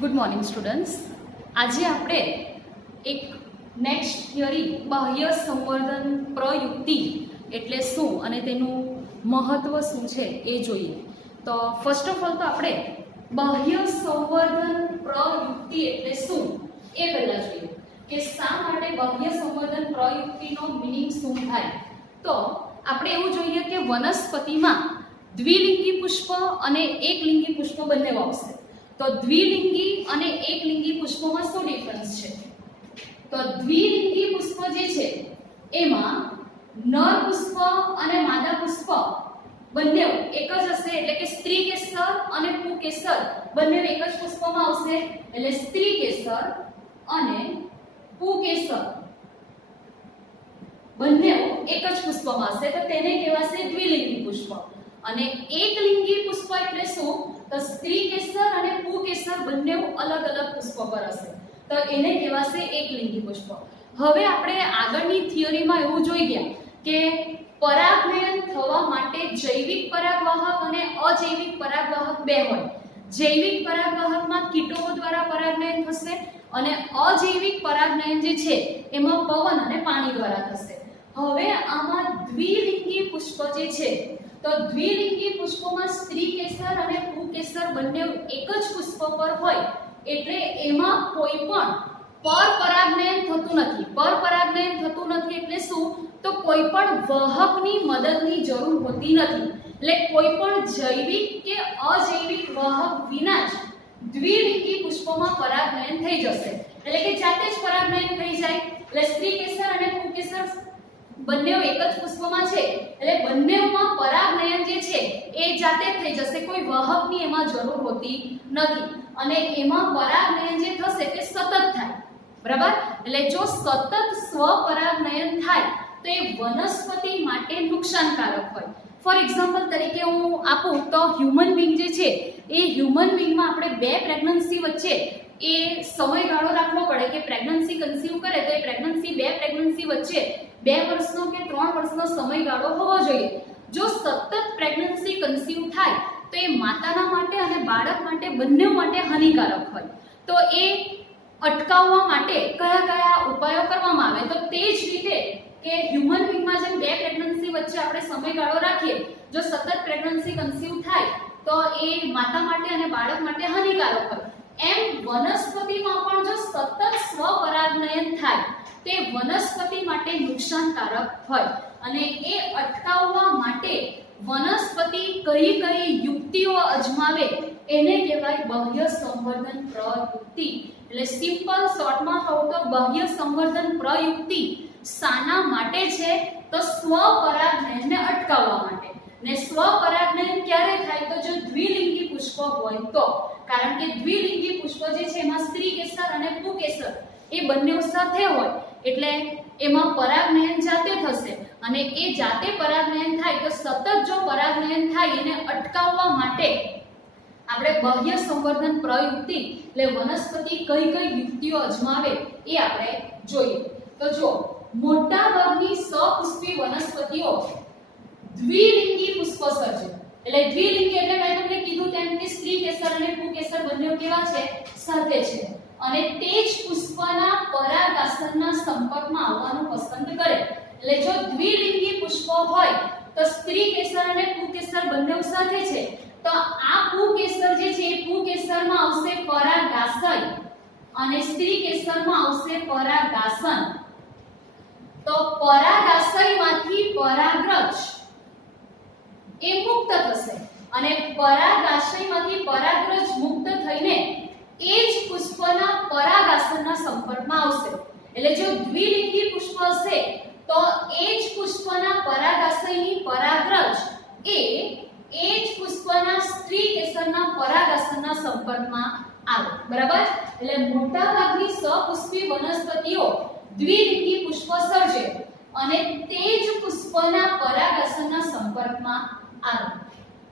Good morning students. આજે આપણે એક નેક્સ્ટ થિયરી બાહ્ય સંવર્ધન પ્રયુક્તિ એટલે શું અને તેનું મહત્વ શું છે એ જોઈએ. તો ફર્સ્ટ ઓફ ઓલ તો આપણે બાહ્ય સંવર્ધન પ્રયુક્તિ એટલે શું એ પહેલા જોઈએ કે શા માટે બાહ્ય સંવર્ધન પ્રયુક્તિનો મિનિંગ શું થાય. તો આપણે એવું જોઈએ કે વનસ્પતિમાં દ્વિલિંગી પુષ્પ અને એકલિંગી પુષ્પ બંને આવશે. તો દ્વિલિંગી અને એકલિંગી પુષ્પોમાં શું ડિફરન્સ છે? તો દ્વિલિંગી પુષ્પ જે છે એમાં નર પુષ્પ અને માદા પુષ્પ બંને એક જ હશે, એટલે કે સ્ત્રી કેસર અને પુકેસર બંને એક જ પુષ્પમાં આવશે. એટલે સ્ત્રી કેસર અને પુકેસર બંને એક જ પુષ્પમાં હશે, તો તેને કહેવાશે દ્વિલિંગી પુષ્પ. અને એકલિંગી પુષ્પ એટલે શું? તો સ્ત્રી કેસર અને પુકેસર બંને અલગ અલગ પુષ્પ પર હશે, તો એને કહેવાશે એકલિંગી પુષ્પ. હવે આપણે આગળની થિયરીમાં એવું જોઈ ગયા કે પરાગનયન થવા માટે જૈવિક પરાગવાહક અને અજૈવિક પરાગવાહક બે હોય. જૈવિક પરાગવાહકમાં કીટો દ્વારા પરાગનયન થશે અને અજૈવિક પરાગનયન જે છે એમાં પવન અને પાણી દ્વારા થશે. હવે આમાં દ્વિલિંગી પુષ્પ જે છે, તો દ્વિલિંગી પુષ્પોમાં સ્ત્રી કેસર અને પુકેસર બંને એક જ પુષ્પ પર હોય, એટલે એમાં કોઈ પણ પરપરાગનયન થતું નથી. પરપરાગનયન થતું નથી એટલે શું? તો કોઈ પણ વાહકની મદદની જરૂર હોતી નથી. એટલે કોઈ પણ જૈવિક કે અજૈવિક વાહક વિના જ દ્વિલિંગી પુષ્પોમાં પરાગનયન થઈ જશે, એટલે કે જાતે જ પરાગનયન થઈ જાય. એટલે સ્ત્રી કેસર અને પુકેસર બંને એક જ પુષ્પમાં છે, એટલે બંનેમાં પરાગનયન જે છે એ જાતે થઈ જશે, કોઈ વાહકની એમાં જરૂર હોતી નથી. અને એમાં પરાગનયન જે થશે તે સતત થાય, બરાબર? એટલે જો સતત સ્વપરાગનયન થાય તો એ વનસ્પતિ માટે નુકસાનકારક હોય. ફોર એક્ઝામ્પલ તરીકે હું આપું તો હ્યુમન બીંગ જે છે એ હ્યુમન બીંગમાં આપણે બે પ્રેગ્નન્સી વચ્ચે એ સમયગાળો રાખવો પડે કે પ્રેગ્નન્સી કન્સીવ કરે તો એ પ્રેગ્નન્સી બે પ્રેગ્નન્સી વચ્ચે 2 વર્ષનો કે 3 વર્ષનો સમયગાળો હોવો જોઈએ. જો સતત પ્રેગ્નન્સી કન્સીવ થાય તો એ માતાના માટે અને બાળક માટે બંને માટે હાનિકારક હોય. તો એ અટકાવવા માટે કયા કયા ઉપાયો કરવામાં આવે? તો તે જ રીતે કે હ્યુમન બીંગમાં જેમ બે પ્રેગ્નન્સી વચ્ચે આપણે સમયગાળો રાખીએ, જો સતત પ્રેગ્નન્સી કન્સીવ થાય તો એ માતા માટે અને બાળક માટે હાનિકારક હોય, એમ વનસ્પતિમાં પણ જો સતત સ્વપરાગનયન થાય તે વનસ્પતિ માટે નુકસાનકારક હોય. અને એ અટકાવવા માટે વનસ્પતિ કઈ કઈ યુક્તિઓ અજમાવે એને કહેવાય બાહ્ય સંવર્ધન પ્રયુક્તિ. એટલે સિમ્પલ શોર્ટમાં કહું તો બાહ્ય સંવર્ધન પ્રયુક્તિ શાના માટે છે? તો સ્વપરાગનયનને અટકાવવા માટે. ને સ્વપરાગનયન ક્યારે થાય? તો જો દ્વિલિંગી પુષ્પ હોય તો. કારણ કે દ્વિલિંગી પુષ્પ જે છે એમાં સ્ત્રી કેસર અને પુકેસર એ બંને સાથે હોય, એટલે એમાં પરાગનયન જાતે થશે. અને એ જાતે પરાગનયન થાય તો સતત જો પરાગનયન થાય એને અટકાવવા માટે આપણે બાહ્ય સંવર્ધન પ્રયુક્તિ એટલે વનસ્પતિ કઈ કઈ યુક્તિઓ અજમાવે એ આપણે જોઈએ. તો જો મોટા ભાગની સપુષ્પી વનસ્પતિઓ દ્વિલિંગી પુષ્પ સર્જે. એટલે દ્વિલિંગી એટલે મેં તમને કીધું તેમ કે સ્ત્રી કેસર અને પુકેસર બંને કેવા છે? સાથે છે. અને તે જ પુષ્પના પરાગાસનના સંપર્કમાં આવવાનું પસંદ કરે. એટલે જો દ્વિલિંગી પુષ્પ હોય તો સ્ત્રી કેસર અને પુકેસર બંને સાથે છે, તો આ પુકેસર જે છે એ પુકેસરમાં આવશે પરાગાશય અને સ્ત્રી કેસરમાં આવશે પરાગાસન. તો પરાગાશયમાંથી પરાગરજ એ મુક્ત થશે અને પરાગાશયમાંથી પરાગરજ મુક્ત થઈને એ જ પુષ્પના પરાગાસનના સંપર્કમાં આવશે. એટલે જો દ્વિલિંગી પુષ્પ હશે તો એ જ પુષ્પના પરાગાશયની પરાગરજ એ જ પુષ્પના સ્ત્રી કેસરના પરાગાસનના સંપર્કમાં આવે, બરાબર? એટલે મોટા ભાગની સપુષ્પી વનસ્પતિઓ દ્વિલિંગી પુષ્પ સર્જે અને તે જ પુષ્પના પરાગાસનના સંપર્કમાં આવે.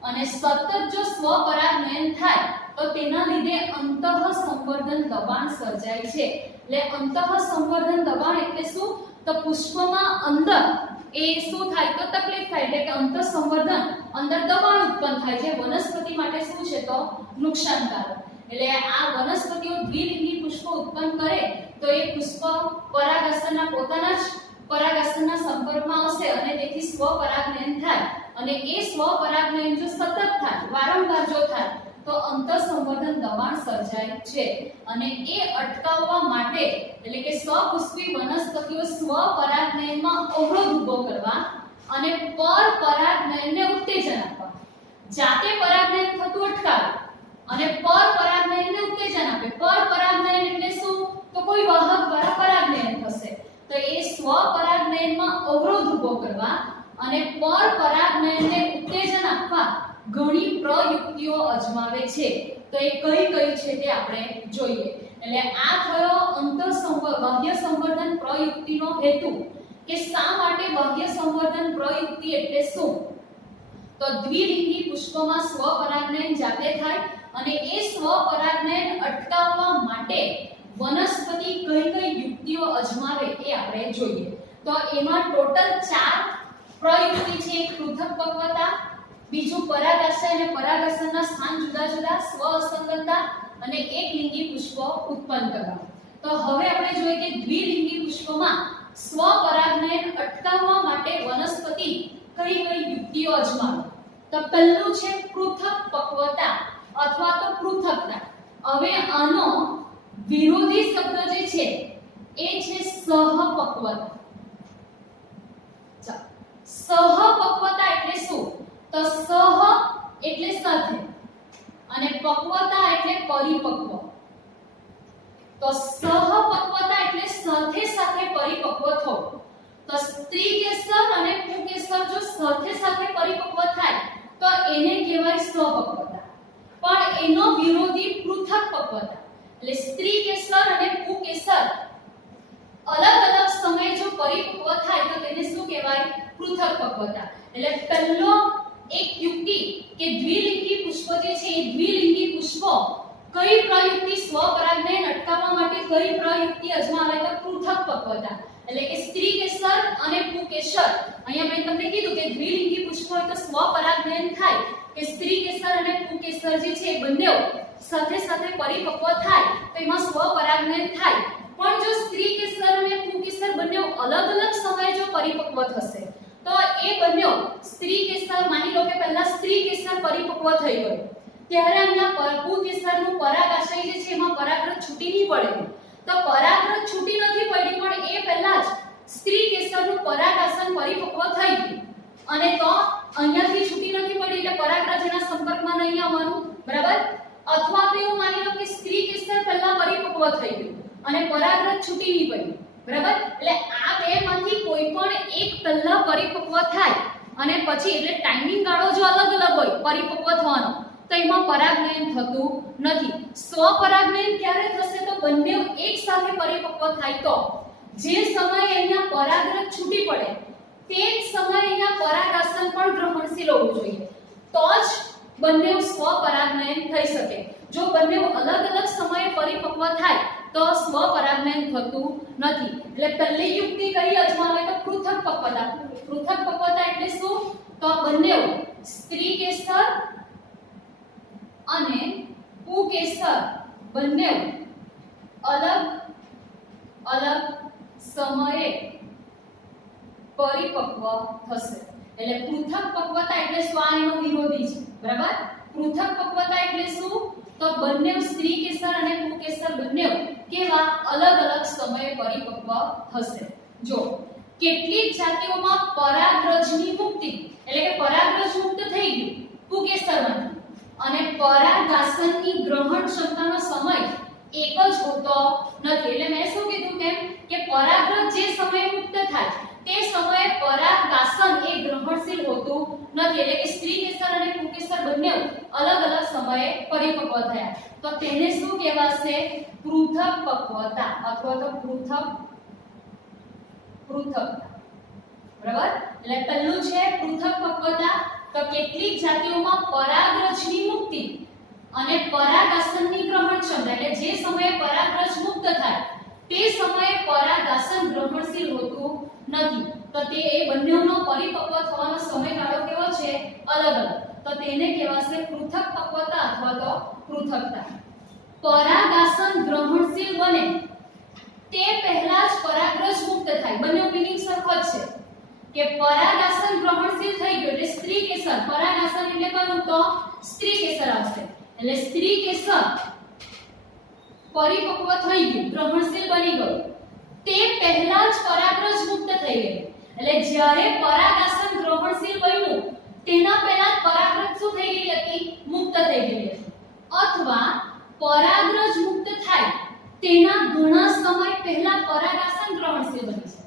અને સતત જો સ્વપરાગનયન થાય તો તેના લીધે અંતઃસંવર્ધન દબાણ સર્જાય છે. એટલે અંતઃસંવર્ધન દબાણ એટલે શું? તો પુષ્પમાં અંદર એ શું થાય? તો તકલીફ થાય, એટલે કે અંતઃસંવર્ધન અંદર દબાણ ઉત્પન્ન થાય છે, વનસ્પતિ માટે શું છે? તો નુકસાનકારક. એટલે આ વનસ્પતિઓ દ્વિલિંગી પુષ્પો ઉત્પન્ન કરે તો એ પુષ્પ પરાગાશનના પોતાના જ પરાગાશનના સંપર્કમાં આવશે અને તેથી સ્વપરાગનયન થાય અને એ સ્વપરાગનયન જો સતત થાય વારંવાર જો થાય તો અંતઃસંવર્ધન દબાણ સર્જાય છે અને એ અટકાવવા માટે એટલે કે સ્વપુષ્પી વનસ્પતિઓ સ્વપરાગનયનમાં અવરોધ ઊભો કરવા અને પરપરાગનયનને ઉત્તેજન આપવા, જાતે પરાગનયન થતું અટકાવે અને પરપરાગનયનને ઉત્તેજન આપે. પરપરાગનયન એટલે શું? તો કોઈ વાહક દ્વારા પરાગનયન થશે તો એ સ્વપરાગનયનમાં અવરોધ ઊભો કરવા અને પરપરાગનયનને ઉત્તેજન આપવા ઘણી પ્રયુક્તિઓ અજમાવે છે. તો એ કઈ કઈ છે તે આપણે જોઈએ. એટલે આ થયો બાહ્ય સંવર્ધન પ્રયુક્તિનો હેતુ કે શા માટે બાહ્ય સંવર્ધન પ્રયુક્તિ એટલે શું? તો દ્વિલિંગી પુષ્પમાં સ્વપરાગનયન જાતે થાય અને એ સ્વપરાગનયન અટકાવવા માટે વનસ્પતિ કઈ કઈ યુક્તિઓ અજમાવે એ આપણે જોઈએ. તો એમાં ટોટલ 4 પ્રયુક્તિ છે. એક પૃથક પક્વતા, બીજું પરાગાશય અને પરાગાશનના સ્થાન જુદા જુદા, સ્વ અસંગતતા અને એકલિંગી પુષ્પો ઉત્પન્ન કરવા. તો હવે આપણે જોઈએ કે દ્વિલિંગી પુષ્પમાં સ્વપરાગનયન અટકાવવા માટે વનસ્પતિ કઈ કઈ યુક્તિઓ અજમાવે. તો પહેલું છે પૃથક પક્વતા અથવા તો પૃથકતા. હવે આનો વિરોધી શબ્દ જે છે એ છે સહપક્વતા. સહપક્વતા એટલે શું? તો સહ એટલે સાથે અને પક્વતા એટલે પરિપક્વ. તો સહપક્વતા એટલે સાથે સાથે પરિપક્વ થવું. તો સ્ત્રી કેસર અને પુંકેસર જો સાથે સાથે પરિપક્વ થાય તો એને કહેવાય સ્વપક્વતા. પણ એનો વિરોધી પૃથક પક્વતા. એટલે સ્ત્રી કેસર અને પુંકેસર અલગ અલગ સમયે જો પરિપક્વ થાય તો તેને શું કહેવાય? પૃથક પક્વતા. એટલે પહેલો એક યુક્તિ કે દ્વિલિંગી પુષ્પ જે છે એ દ્વિલિંગી પુષ્પો કઈ પ્રયુક્તિ સ્વપરાગનયન અટકાવવા માટે કઈ પ્રયુક્તિ અજમાવે? તો પૃથક પક્વતા. એટલે કે સ્ત્રી કેસર અને પુંકેસર. અહીંયા મેં તમને કીધું કે દ્વિલિંગી પુષ્પ હોય તો સ્વપરાગનયન થાય કે સ્ત્રી કેસર અને પુંકેસર જે છે એ બંને સાથે સાથે પરિપક્વ થાય તો એમાં સ્વપરાગનયન થાય. પણ જો સ્ત્રી કેસર અને પુંકેસર બંને અલગ અલગ સમયે જો પરિપક્વ થશે તો એ બંને સ્ત્રી કેસર, માની લો કે પહેલા સ્ત્રી કેસર પરિપક્વ થઈ ગયું ત્યારે અહીંયા પુંકેસરનું પરાગાશય જે છે એમાં પરાગરજ છૂટી નહીં પડે. તો પરાગરજ છૂટી નથી પડી પણ એ પહેલા જ સ્ત્રી કેસરનું પરાગાશન પરિપક્વ થઈ ગયું અને તો અહીંયાથી છૂટી નથી પડી એટલે પરાગરજ એના સંપર્કમાં નહીં આવવાનું, બરાબર? અથવા તો એવું માની લો કે સ્ત્રી કેસર પહેલા પરિપક્વ થઈ ગયું અને પરાગરજ છૂટી નહીં પડી, બરાબર? એટલે આ બેમાંથી કોઈ પણ એક પહેલા પરિપક્વ થાય અને પછી એટલે ટાઈમિંગ ગાળો જો અલગ અલગ હોય પરિપક્વ થવાનો તો એમાં પરાગનયન થતું નથી. સ્વપરાગનયન ક્યારે થશે? તો બંને એક સાથે પરિપક્વ થાય તો જે સમયે અહીંયા પરાગરજ છૂટી પડે તે જ સમયે અહીંયા પરાગાશન પણ ગ્રહણશીલ હોવું જોઈએ તો જ બંને સ્વપરાગનયન થઈ શકે. જો બંને અલગ અલગ સમયે પરિપક્વ થાય તો સ્વપરાગનયન થતું નથી. એટલે પહેલી યુક્તિ કઈ અજમાવે? તો પૃથક પક્વતા. પૃથક પક્વતા એટલે શું? તો બંને સ્ત્રી કેસર અને પુંકેસર બંને અલગ અલગ સમયે પરિપક્વ થશે. એટલે પૃથક પક્વતા એટલે શું? આ એનો વિરોધી છે, બરાબર? પૃથક પક્વતા એટલે શું? તો બંને સ્ત્રી કેસર અને પુંકેસર બંને કેવા અલગ અલગ સમયે પરિપક્વ થશે. જો કેટલીક જાતિઓમાં પરાગરજની મુક્તિ એટલે કે પરાગરજ મુક્ત થઈ ગયું પુંકેસરમાંથી અને પરાગાશનની ગ્રહણ ક્ષમતાનો સમય એક જ હોતો નથી. એટલે મેં શું કીધું કે પરાગરજ જે સમયે મુક્ત થાય તે સમયે પરાગાશન એ ગ્રહણશીલ હોતું નથી. એટલે કે સ્ત્રી કેસર અને પુંકેસર બંને અલગ અલગ સમયે પરિપક્વ થયા તો તેને શું કહેવાશે? પૃથક પક્વતા અથવા તો પૃથકતા, બરાબર? એટલે પહેલું છે પૃથક પક્વતા. તો કેટલીક જાતિઓમાં પરાગરજની મુક્તિ અને પરાગાશનની ગ્રહણ ક્ષમતા એટલે જે સમયે પરાગરજ મુક્ત થાય તે સમયે પરાગાશન ગ્રહણશીલ હોતું નથી તો તે એ બંનેનો પરિપક્વ થવાનો સમયગાળો કેવો છે? અલગ અલગ. તો તેને કહેવાશે પૃથક પક્વતા અથવા તો પૃથકતા. પરાગાસન ગ્રહણશીલ બને તે પહેલા જ પરાગરજ મુક્ત થાય. બંને મિનિંગ સરખો જ છે કે પરાગાસન ગ્રહણશીલ થઈ ગયું એટલે સ્ત્રી કેસર. પરાગાસન એટલે કયું? તો સ્ત્રી કેસર આવશે. એટલે સ્ત્રી કેસર પરિપક્વ થઈ ગયું, ગ્રહણશીલ બની ગયું તે પહેલા જ પરાગરજ મુક્ત થઈ ગઈ. એટલે જ્યારે પરાગાસન ગ્રહણશીલ બન્યું તેના પહેલા જ પરાગરજ શું થઈ ગઈ હતી? મુક્ત થઈ ગઈ હતી. અથવા પરાગરજ મુક્ત થાય તેના ઘણા સમય પહેલા પરાગાસન ગ્રહણશીલ બની છે.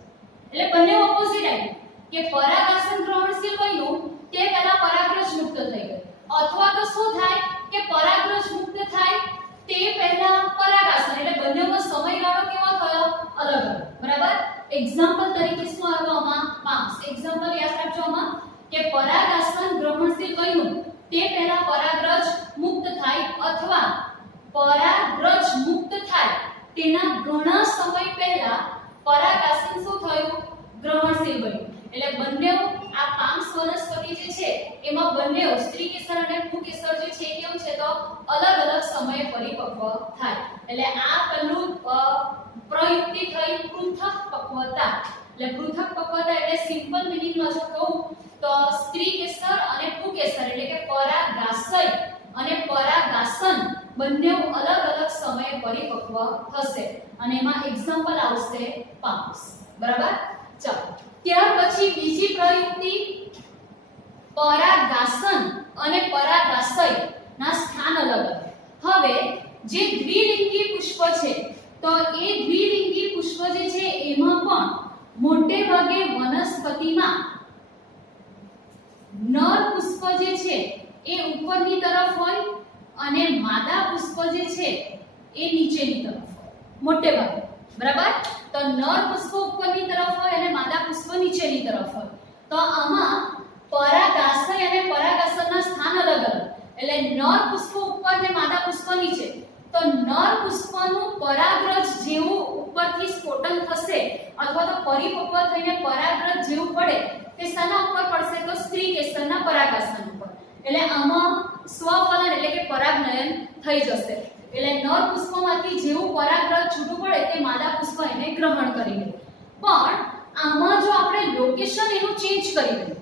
એટલે બંને ઓપોઝિટ આવ્યું કે પરાગાસન ગ્રહણશીલ બન્યું તે પહેલા પરાગરજ મુક્ત થઈ ગઈ, અથવા તો શું થાય કે પરાગરજ મુક્ત થાય તે પહેલા પરાગાસન. એટલે બંનેનો સમયગાળો કેવો થયો? અલગ અલગ. બરાબર. એક્ઝામ્પલ તરીકે શું આવ્યું આમાં? પામ્સ. એક્ઝામ્પલ યાદ રાખજો આમાં કે પરાગાસન ગ્રહણશીલ બન્યું તે પહેલા પરાગરજ મુક્ત થાય અથવા પરાગરજ મુક્ત થાય તેના ઘણા સમય પહેલા પરાગાસન શું થયું? ગ્રહણશીલ બન્યું. એટલે બંને આ પામ્સ વનસ્પતિ જે છે એમાં બંને સ્ત્રી કેસર અને પુંકેસર જે છે કેવું છે? તો અલગ અલગ સમયે પરિપક્વ થાય. એટલે આ પહેલું પ્રયુક્તિ થઈ પૃથક પક્વતા. એટલે પૃથક પક્વતા એટલે સિમ્પલ મિનિંગમાં જો કહું તો સ્ત્રી કેસર અને પુંકેસર એટલે કે પરાગાશય અને પરાગાસન બંને અલગ અલગ સમયે પરિપક્વ થશે અને એમાં એક્ઝામ્પલ આવશે પામ્સ. બરાબર. ચાલો ત્યાર પછી બીજી પ્રયુક્તિ પરાગાસન અને પરાગાશય ના સ્થાન અલગ અલગ. હવે જે દ્વિલિંગી પુષ્પ છે તો એ દ્વિલિંગી પુષ્પ જે છે એમાં પણ મોટે ભાગે વનસ્પતિમાં નર પુષ્પ જે છે એ ઉપરની તરફ હોય અને માદા પુષ્પ જે છે એ નીચેની તરફ હોય મોટે ભાગે. બરાબર. તો નર પુષ્પ ઉપરની તરફ હોય અને માદા પુષ્પ નીચેની તરફ હોય. તો આમાં પરાગાશય અને પરાગાસનના સ્થાન અલગ અલગ. એટલે નર પુષ્પ ઉપર અને માદા પુષ્પ નીચે. તો નર પુષ્પનું પરાગરજ જેવું ઉપરથી સ્ફોટન થશે અથવા તો પરિપક્વ થઈને પરાગરજ જેવું પડે તે શાના ઉપર પડશે? તો સ્ત્રી કેસરના પરાગાસન ઉપર. એટલે આમાં સ્વફલન એટલે કે પરાગનયન થઈ જશે. એટલે નર પુષ્પમાંથી જેવું પરાગરજ છૂટું પડે તે માદા પુષ્પ એને ગ્રહણ કરી લે. પણ આમાં જો આપણે લોકેશન એનું ચેન્જ કરી દઈએ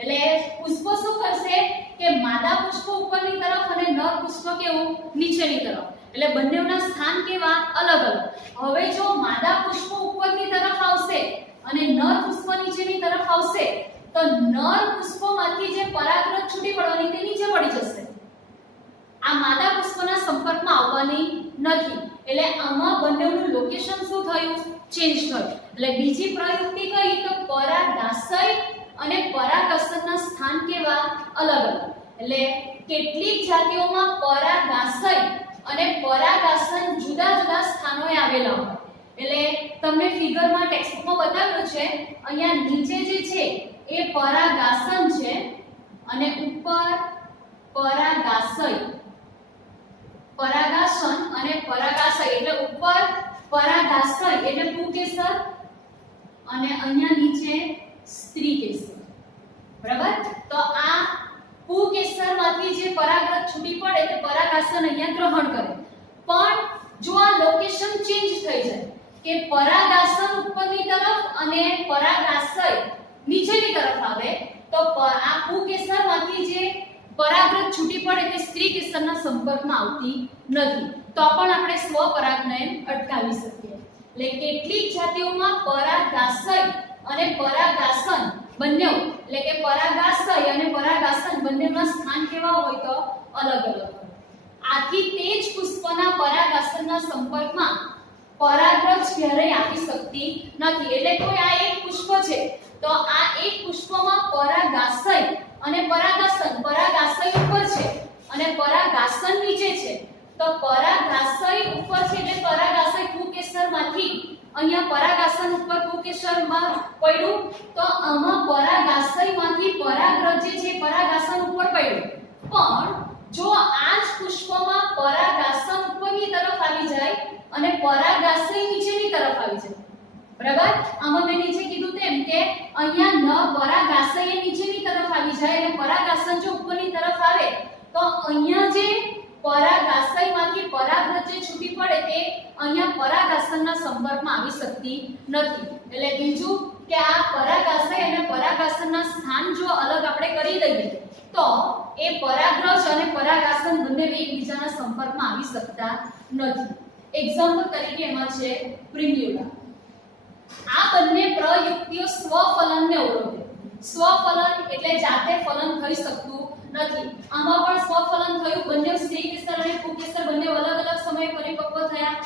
એટલે પુષ્પ શું કરશે કે માદા પુષ્પ ઉપરની તરફ અને નર પુષ્પ કેવું? નીચેની તરફ. એટલે બંનેના સ્થાન કેવા? અલગ અલગ. હવે જો માદા પુષ્પ ઉપરની તરફ આવશે અને નર પુષ્પ નીચેની તરફ આવશે તો નર પુષ્પમાંથી જે પરાગરજ છૂટી પડવાની તે નીચે પડી જશે. આ માદા પુષ્પના સંપર્કમાં આવવાની નથી. એટલે આમાં બંનેનું લોકેશન શું થયું? ચેન્જ થયું. એટલે બીજી પ્રયુક્તિ કઈ? તો પરાગાશય અને પરાગાસનના સ્થાન કેવા? અલગ અલગ. એટલે કેટલીક જાતિઓમાં પરાગાશય અને પરાગાસન જુદા જુદા સ્થાનોએ આવેલા હોય. એટલે તમને ફિગરમાં ટેક્સ્ટબુકમાં બતાવ્યું છે. અહીંયા નીચે જે છે એ પરાગાસન છે અને ઉપર પરાગાશય. પરાગાસન અને પરાગાશય એટલે ઉપર પરાગાશય એટલે પુંકેસર અને અહીંયા નીચે સ્ત્રી કેસર. બરાબર. તો આ પુંકેસરમાંથી જે પરાગરજ છૂટી પડે તે પરાગાસન અહીંયા ગ્રહણ કરે. પણ જો આ લોકેશન ચેન્જ થઈ જાય કે પરાગાસન ઉપરની તરફ અને પરાગાશય નીચેની તરફ આવે તો આ પુંકેસરમાંથી જે પરાગરજ છૂટી પડે તે સ્ત્રી કેસરના સંપર્કમાં આવતી નથી. તો પણ આપણે સ્વપરાગનયન અટકાવી શકીએ. એટલે કેટલીક જાતિઓમાં પરાગાશય અને પરાગાસન બંને એટલે કે પરાગાશય અને પરાગાસન બંનેના સ્થાન કેવા હોય? તો અલગ અલગ હોય. આથી તે જ પુષ્પના પરાગાસનના સંપર્કમાં પરાગરજ ક્યારેય આવી શકતી નથી. એટલે કોઈ આ એક પુષ્પ છે તો આ એક પુષ્પમાં પરાગાશય અને પરાગાસન. પરાગાશય ઉપર છે અને પરાગાસન નીચે છે. તો પરાગાશય ઉપર છે એટલે પરાગાશય પુંકેસરમાંથી અહીંયા પરાગાસન ઉપર પુંકેસરમાં પડ્યું તો આમાં પરાગાશયમાંથી પરાગરજ જે છે પરાગાસન ઉપર પડ્યું. પણ જો આ જ પુષ્પમાં પરાગાસન ઉપરની તરફ આવી જાય અને પરાગાશય નીચેની તરફ આવી જાય. બરાબર. આમાં મેં નીચે કીધું તેમ કે અહીંયા ન પરાગાશય નીચેની તરફ આવી જાય અને પરાગાસન જો ઉપરની તરફ આવે તો અહીંયા જે પરાગાશયમાંથી પરાગરજ પડે તે અહીંયા પરાગાસનના સંપર્કમાં આવી શકતી નથી. એટલે બીજું કે આ પરાગાશય અને પરાગાસનના સ્થાન જો અલગ આપણે કરી દઈએ તો એ પરાગરજ અને પરાગાસન બંને એકબીજાના સંપર્કમાં આવી શકતા નથી. એક્ઝામ્પલ તરીકે એમાં છે પ્રિમ્યુલા. આ બંને પ્રયુક્તિઓ સ્વફલનને અવરોધે. સ્વફલન એટલે જાતે ફલન થઈ શકતું નથી. આમાં પણ સ્વફલન થયું, બંને સ્ત્રી કેસર અને પુંકેસર બંને અલગ અલગ સમયે પરિપક્વ થયા.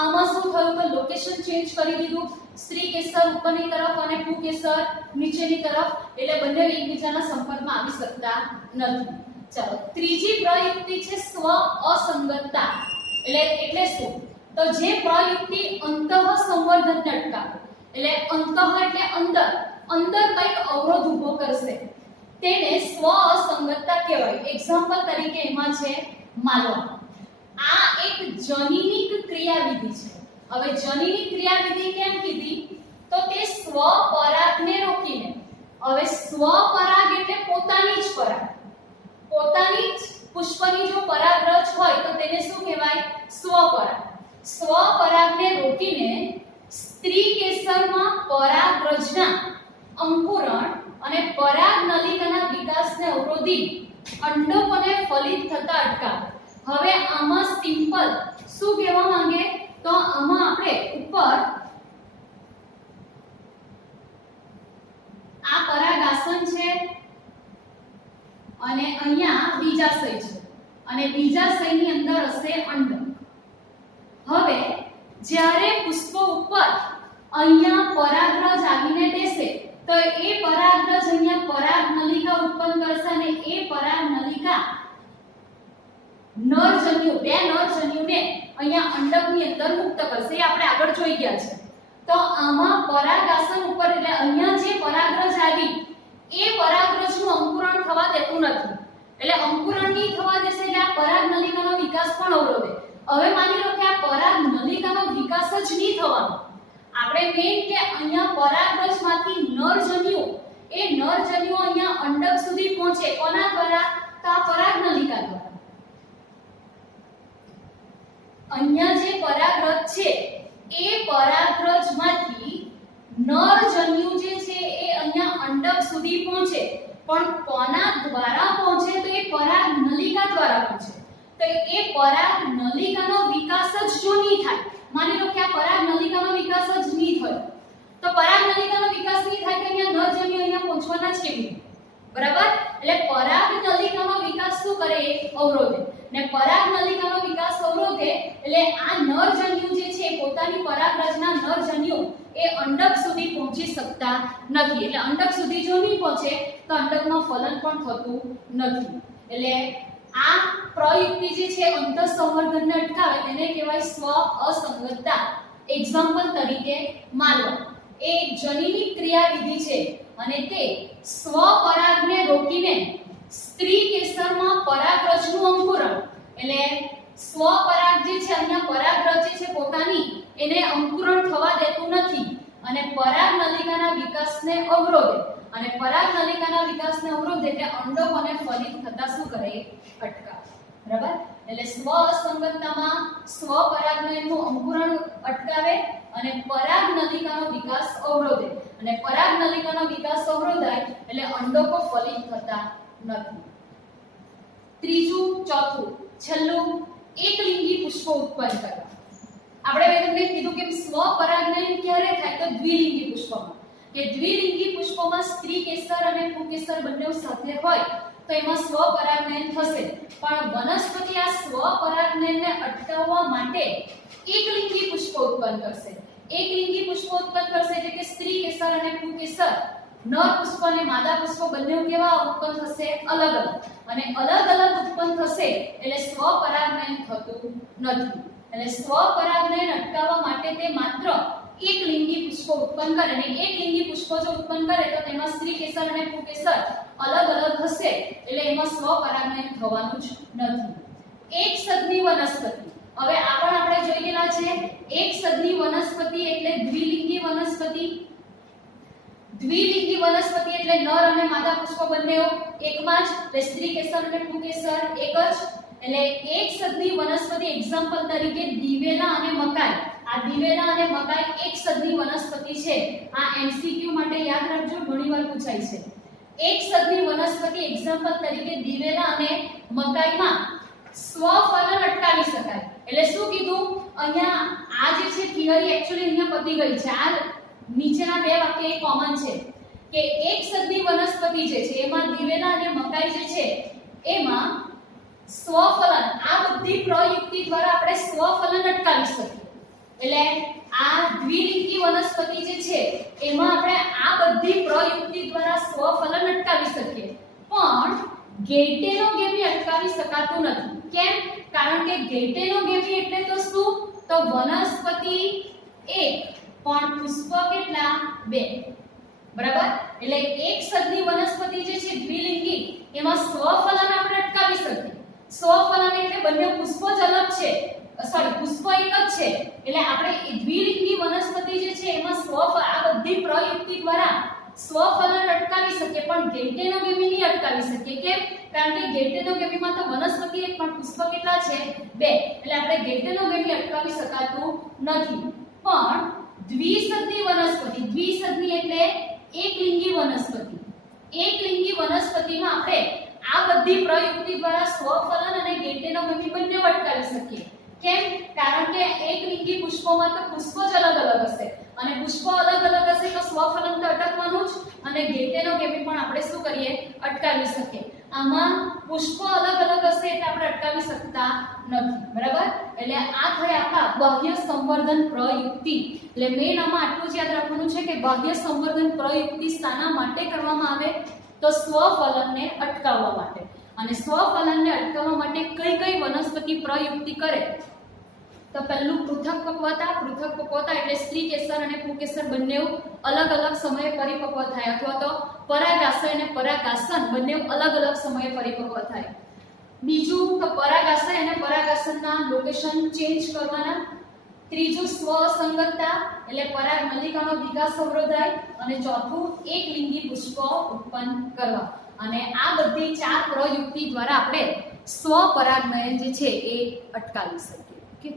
આમાં શું થયું કે લોકેશન ચેન્જ કરી દીધું, સ્ત્રી કેસર ઉપરની તરફ અને પુંકેસર નીચેની તરફ, એટલે બંને એકબીજાના સંપર્કમાં આવી શકતા નથી. ચાલો, ત્રીજી પ્રયુક્તિ છે સ્વ અસંગતતા. એટલે શું? તો જે પ્રયુક્તિ અંતઃસંવર્ધનને અટકાવે, એટલે અંતઃ એટલે અંદર કંઈક અવરોધ ઊભો કરશે તેને સ્વ અસંગતતા કહેવાય. એક્ઝામ્પલ તરીકે એમાં છે માલવા. આ એક જનીનિક ક્રિયાવિધિ છે. હવે જનીનિક ક્રિયાવિધિ કેમ કીધી? તો તે સ્વપરાગને રોકીને. હવે સ્વપરાગ એટલે પોતાની જ પરાગ, પોતાની જ પુષ્પની જો પરાગરજ હોય તો તેને શું કહેવાય? સ્વપરાગ. સ્વપરાગને રોકીને સ્ત્રી કેસરમાં પરાગરજના અંકુરણ અને પરાગ નલિકાના વિકાસને અવરોધી અંડકોને ફલિત થતા અટકાવે. હવે આમાં સિમ્પલ શું કહેવા માંગે? તો આમાં આપણે ઉપર આ પરાગાસન છે અને અહીંયા બીજાશય છે અને બીજાશયની અંદર હશે અંડક. હવે જ્યારે પુષ્પ ઉપર અહીંયા પરાગરજ આવીને બેસે તો એ પરાગરજ અહીંયા પરાગ નલિકા ઉત્પન્ન કરશે અને એ પરાગ નલિકા નરજન્યુ, બે નરજન્યુને અહીંયા અંડકની અંદર મુક્ત કરશે. એ આપણે આગળ જોઈ ગયા છે. તો આમાં પરાગાસન ઉપર એટલે અહીંયા જે પરાગરજ આવી એ પરાગરજનું અંકુરણ થવા દેતું નથી. એટલે અંકુરણ નહીં થવા દેશે એટલે આ પરાગ નલિકાનો વિકાસ પણ અવરોધે. હવે માની લો કે આ પરાગ નલિકાનો વિકાસ જ નહીં થવાનો. આપણે મેઈન કે અહીંયા પરાગરજમાંથી નરજન્યુ, એ નરજન્યુ અહીંયા અંડક સુધી પહોંચે. કોના દ્વારા? તો આ પરાગ નલિકા દ્વારા. અહીંયા જે પરાગરજ છે એ પરાગરજમાંથી નરજન્યુ જે છે એ અહીંયા અંડક સુધી પહોંચે. પણ કોના દ્વારા પહોંચે? તો એ પરાગ નલિકા દ્વારા પહોંચે. તો એ પરાગ નલિકાનો વિકાસ જ જો નહીં થાય, માની લો કે આ પરાગ નલિકાનો વિકાસ જ નહીં થયો, તો પરાગ નલિકાનો વિકાસ નહીં થાય કે અહીંયા નરજન્યુ અહીંયા પહોંચવાના જ કેવી રીતે? બરાબર? એટલે પરાગ નલિકાનો વિકાસ શું કરે? અવરોધે. ને પરાગ નલિકાનો વિકાસ અવરોધે એટલે આ નરજન્યુ જે છે પોતાની પરાગરજના નરજન્યુ એ અંડક સુધી પહોંચી શકતા નથી. એટલે અંડક સુધી જો નહીં પહોંચે તો અંડકમાં ફલન પણ થતું નથી. એટલે આ પ્રયુક્તિ જે છે અંતઃસંવર્ધનને અટકાવે તેને કહેવાય સ્વ અસંગતતા. એક્ઝામ્પલ તરીકે માલવા એ જનીનિક ક્રિયાવિધિ છે અને તે સ્વપરાગને રોકીને સ્ત્રી કેસરમાં પરાગરજનું અંકુરણ, એટલે સ્વપરાગ જે છે અહીંયા પરાગરજ જે છે પોતાની એને અંકુરણ થવા દેતું નથી અને પરાગ નલિકાના વિકાસને અવરોધે. અને પરાગ નલિકાના વિકાસને અવરોધે એટલે અંડકોને ફલિત થતા શું કરે? અટકાવે. બરાબર? એટલે સ્વ અસંગતતામાં સ્વપરાગનું અંકુરણ અટકાવે અને પરાગ નલિકાનો વિકાસ અવરોધે. અને પરાગ નલિકાનો વિકાસ અવરોધાય એટલે અંડકો ફલિત થતા નથી. ત્રીજું, ચોથું, છેલ્લું, એકલિંગી પુષ્પો ઉત્પન્ન કરવા. આપણે મેં તમને કીધું કે સ્વપરાગનયન ક્યારે થાય? તો દ્વિલિંગી પુષ્પમાં. કે દ્વિલિંગી પુષ્પોમાં સ્ત્રી કેસર અને પુંકેસર બંને સાથે હોય તો એમાં સ્વપરાગનયન થશે. પણ વનસ્પતિ આ સ્વપરાગનયનને અટકાવવા માટે એકલિંગી પુષ્પો ઉત્પન્ન કરશે. એકલિંગી પુષ્પો ઉત્પન્ન કરશે એટલે કે સ્ત્રી કેસર અને પુંકેસર, નર પુષ્પ અને માદા પુષ્પ બંને કેવા ઉત્પન્ન થશે? અલગ અલગ. અને અલગ અલગ ઉત્પન્ન થશે એટલે સ્વપરાગનયન થતું નથી. એટલે સ્વપરાગનયન અટકાવવા માટે તે માત્ર એકલિંગી પુષ્પો ઉત્પન્ન કરે. અને એકલિંગી પુષ્પો જો ઉત્પન્ન કરે તો તેમાં સ્ત્રી કેસર અને પુંકેસર અલગ અલગ હશે એટલે એમાં સ્વપરાગનયન થવાનું જ નથી. એક સદની વનસ્પતિ. હવે આ પણ આપણે જોઈ ગયેલા છે. એક સદની વનસ્પતિ એટલે દ્વિલિંગી વનસ્પતિ. દ્વિલિંગી વનસ્પતિ એટલે નર અને માદા પુષ્પ બંને એકમાં જ, સ્ત્રી કેસર અને પુંકેસર એક જ. એટલે એક સદની વનસ્પતિ એક્ઝામ્પલ એક્ઝામ્પલ તરીકે દિવેલા અને મકાઈ. આ દિવેલા અને મકાઈ એક સદની વનસ્પતિ છે. આ એમસીક્યુ માટે યાદ રાખજો, ઘણીવાર પૂછાય છે. એક સદની વનસ્પતિ એક્ઝામ્પલ તરીકે દિવેલા અને મકાઈમાં સ્વફલન અટકાવી શકાય. એટલે શું કીધું અહીંયા? આ જે છે થિયરી એક્ચ્યુઅલી અહીંયા પતી ગઈ છે. આ નીચેના બે વાક્ય એ કોમન છે કે એક સદની વનસ્પતિ જે છે એમાં દિવેલા અને મકાઈ જે છે એમાં સ્વફલન, આ બધી પ્રયુક્તિ દ્વારા આપણે સ્વફલન અટકાવી શકીએ. એટલે આ દ્વિલિંગી વનસ્પતિ જે છે એમાં આપણે આ બધી પ્રયુક્તિ દ્વારા સ્વફલન અટકાવી શકીએ. પણ ગેઇટેનોગેમી અટકાવી શકાતું નથી. કેમ? કારણ કે ગેઇટેનોગેમી એટલે તો શું? તો વનસ્પતિ એક પણ પુષ્પ કેટલા? બે. બરાબર? એટલે એક સદની વનસ્પતિ જે છે દ્વિલિંગી, એમાં સ્વફલન આપણે અટકાવી શકીએ. સ્વફલન એટલે બંને પુષ્પો જ અલગ છે, પુષ્પ એક જ છે. એટલે આપણે દ્વિલિંગી વનસ્પતિ જે છે એમાં આ બધી પ્રયુક્તિ દ્વારા સ્વફલન અટકાવી શકીએ, પણ ગેઇટેનોગેમી નહીં અટકાવી શકીએ. કેમ? કારણ કે ગેઇટેનોગેમીમાં તો વનસ્પતિ એક પણ પુષ્પ કેટલા છે? બે. એટલે આપણે ગેઇટેનોગેમી અટકાવી શકાતું નથી. પણ દ્વિસદની વનસ્પતિ, દ્વિસદની એટલે એકલિંગી વનસ્પતિ, એકલિંગી વનસ્પતિમાં આપણે આ બધી પ્રયુક્તિ દ્વારા સ્વફલન અને ગેઇટેનોગેમી બંને અટકાવી શકીએ. કેમ? કારણ કે એકલિંગી પુષ્પોમાં તો પુષ્પો જ અલગ અલગ હશે, અને પુષ્પો અલગ અલગ હશે તો સ્વફલન તો અટકવાનું જ, અને ગેઇટેનોગેમી પણ આપણે શું કરીએ? અટકાવી શકીએ. આમાં પુષ્પો અલગ અલગ હશે એટલે આપણે અટકાવી શકતા નથી. બરાબર? એટલે આ થઈ આપણા બાહ્ય સંવર્ધન પ્રયુક્તિ. એટલે મેઈન આમાં આટલું જ યાદ રાખવાનું છે કે બાહ્ય સંવર્ધન પ્રયુક્તિ શાના માટે કરવામાં આવે? તો સ્વફલનને અટકાવવા માટે. અને સ્વફલનને અટકાવવા માટે કઈ કઈ વનસ્પતિ પ્રયુક્તિ કરે? તો પહેલું પૃથકપક્વતા. પૃથકપક્વતા એટલે સ્ત્રી કેસર અને પુંકેસર બંને અલગ અલગ સમયે પરિપક્વ થાય, અથવા તો પરાગાશય અને પરાગાસન બંને અલગ અલગ સમયે પરિપક્વ થાય. બીજું તો પરાગાશય અને પરાગાસનના લોકેશન ચેન્જ કરવાના. ત્રીજું સ્વસંગતતા એટલે પરાગ નલિકાનો વિકાસ અવરોધાય. અને ચોથું એકલિંગી પુષ્પો ઉત્પન્ન કરવા. અને આ બધી ચાર પ્રયુક્તિ દ્વારા આપણે સ્વપરાગનયન જે છે એ અટકાવી શકીએ. ઓકે.